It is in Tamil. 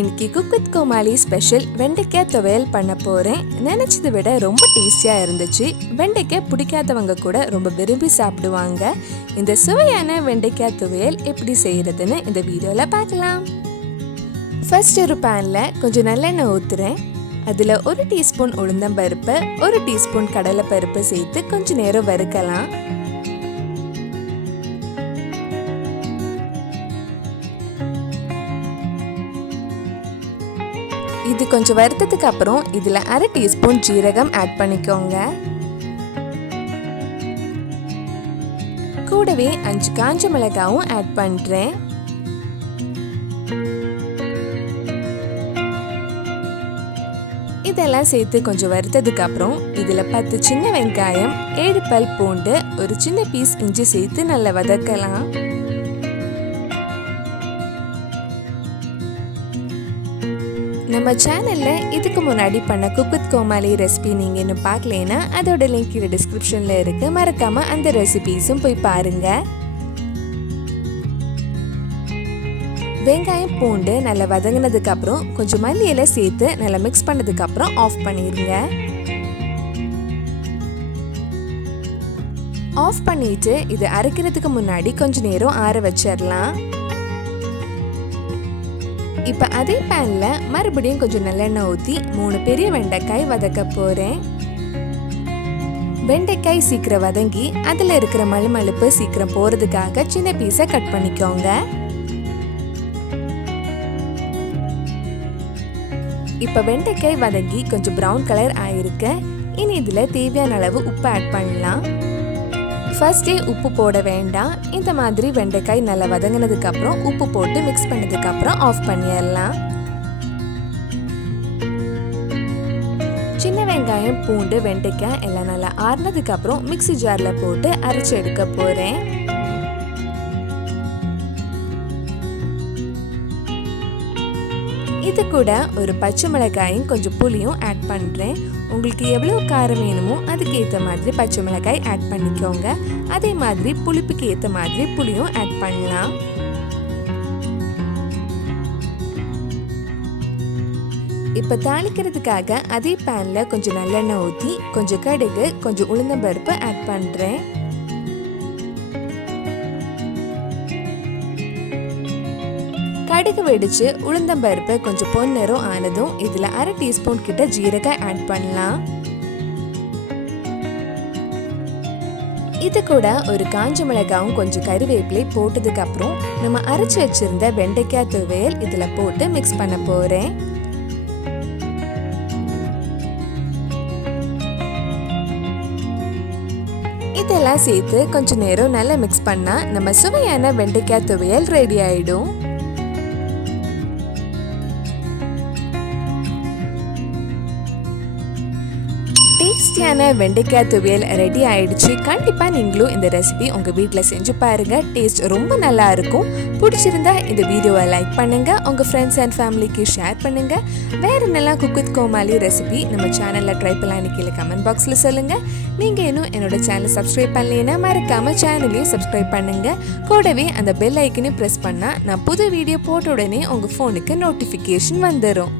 இன்னைக்கு குக் வித் கோமாளி ஸ்பெஷல் வெண்டைக்காய் துவையல் பண்ண போகிறேன். நினச்சதை விட ரொம்ப டேஸ்டியாக இருந்துச்சு. வெண்டைக்காய் பிடிக்காதவங்க கூட ரொம்ப விரும்பி சாப்பிடுவாங்க. இந்த சுவையான வெண்டைக்காய் துவையல் எப்படி செய்கிறதுன்னு இந்த வீடியோவில் பார்க்கலாம். ஃபர்ஸ்ட் ஒரு பேனில் கொஞ்சம் நல்லெண்ணெய் ஊற்றுறேன். அதில் 1 டீஸ்பூன் உளுந்தம்பருப்பு, 1 டீஸ்பூன் கடலைப்பருப்பு சேர்த்து கொஞ்சம் நேரம் வறுக்கலாம். இது கொஞ்சம் வறுத்ததுக்கு அப்புறம் இதில் 1/2 டீஸ்பூன் ஜீரகம் ஆட் பண்ணிக்கோங்க. கூடவே 5 காஞ்ச மிளகாவும் ஆட் பண்ணுறேன். இதெல்லாம் சேர்த்து கொஞ்சம் வறுத்ததுக்கு அப்புறம் இதில் 10 சின்ன வெங்காயம், 7 பல் பூண்டு, ஒரு சின்ன பீஸ் இஞ்சி சேர்த்து நல்லா வதக்கலாம். நம்ம சேனலில் இதுக்கு முன்னாடி பண்ண குக் வித் கோமாளி ரெசிபி நீங்கள் இன்னும் பார்க்கலனா அதோட லிங்க் இது டிஸ்கிரிப்ஷனில் இருக்குது. மறக்காமல் அந்த ரெசிபீஸும் போய் பாருங்கள். வெங்காயம் பூண்டு நல்லா வதங்கினதுக்கப்புறம் கொஞ்சம் மல்லி இலை சேர்த்து நல்லா மிக்ஸ் பண்ணதுக்கப்புறம் ஆஃப் பண்ணிடுங்க. ஆஃப் பண்ணிட்டு இது அரைக்கிறதுக்கு முன்னாடி கொஞ்சம் நேரம் ஆற வச்சிடலாம். இப்போ அதே பேனில் மறுபடியும் கொஞ்சம் நல்லெண்ணெய் ஊற்றி 3 பெரிய வெண்டைக்காய் வதக்க போகிறேன். வெண்டைக்காய் சீக்கிரம் வதங்கி அதில் இருக்கிற மழுமழுப்பு சீக்கிரம் போகிறதுக்காக சின்ன பீஸை கட் பண்ணிக்கோங்க. இப்போ வெண்டைக்காய் வதங்கி கொஞ்சம் ப்ரௌன் கலர் ஆயிருக்கு. இனி இதில் தேவையான அளவு உப்பு ஆட் பண்ணலாம். ஃபர்ஸ்டே உப்பு போட வேண்டாம். இந்த மாதிரி வெண்டைக்காய் நல்லா வதங்கினதுக்கு அப்புறம் உப்பு போட்டு மிக்ஸ் பண்ணதுக்கு அப்புறம் ஆஃப் பண்ணிடலாம். சின்ன வெங்காயம், பூண்டு, வெண்டைக்காய் எல்லாம் நல்லா ஆறுனதுக்கு அப்புறம் மிக்ஸி ஜார்ல போட்டு அரைச்சு எடுக்க போறேன். இது கூட ஒரு பச்சை மிளகாயும் கொஞ்சம் புளியும் ஆட் பண்ணுறேன். உங்களுக்கு எவ்வளோ காரம் வேணுமோ அதுக்கு ஏற்ற மாதிரி பச்சை மிளகாய் ஆட் பண்ணிக்கோங்க. அதே மாதிரி புளிப்புக்கு ஏற்ற மாதிரி புளியும் ஆட் பண்ணலாம். இப்போ தாளிக்கிறதுக்காக அதே பேனில் கொஞ்சம் நல்லெண்ணெய் ஊற்றி கொஞ்சம் கடுகு, கொஞ்சம் உளுந்தம்பருப்பு ஆட் பண்ணுறேன். கடுகு வெடிச்சு உளுந்தம்பருப்பு கொஞ்சம் பொன்னிறம் ஆனதும் இதில் 1/2 டீஸ்பூன் கிட்ட ஜீரகம் ஆட் பண்ணலாம். இது கூட ஒரு காஞ்ச மிளகாவும் கொஞ்சம் கறிவேப்பிலை போட்டதுக்கு அப்புறம் நம்ம அரைச்சு வச்சிருந்த வெண்டைக்காய் துவையல் இதில் போட்டு மிக்ஸ் பண்ண போறேன். இதெல்லாம் சேர்த்து கொஞ்சம் நேரம் நல்லா மிக்ஸ் பண்ணா நம்ம சுவையான வெண்டைக்காய் துவையல் ரெடி ஆயிடும். டேஸ்டியான வெண்டைக்காய் துவையல் ரெடி ஆயிடுச்சு. கண்டிப்பாக நீங்களும் இந்த ரெசிபி உங்கள் வீட்டில் செஞ்சு பாருங்க. டேஸ்ட் ரொம்ப நல்லா இருக்கும். பிடிச்சிருந்தா இந்த வீடியோவை லைக் பண்ணுங்க, உங்கள் ஃப்ரெண்ட்ஸ் அண்ட் ஃபேமிலிக்கு ஷேர் பண்ணுங்க. வேற என்னெல்லாம் குக் வித் கோமாளி ரெசிபி நம்ம சேனலில் ட்ரை பண்ணலான்னு கீழே கமெண்ட் பாக்ஸில் சொல்லுங்க. நீங்கள் இன்னும் என்னோட சேனலை சப்ஸ்கிரைப் பண்ணலைன்னா மறக்காம சேனலையும் சப்ஸ்கிரைப் பண்ணுங்க. கூடவே அந்த பெல் ஐக்கனையும் ப்ரெஸ் பண்ணால் நான் புது வீடியோ போட்ட உடனே உங்கள் ஃபோனுக்கு நோட்டிஃபிகேஷன் வந்துடும்.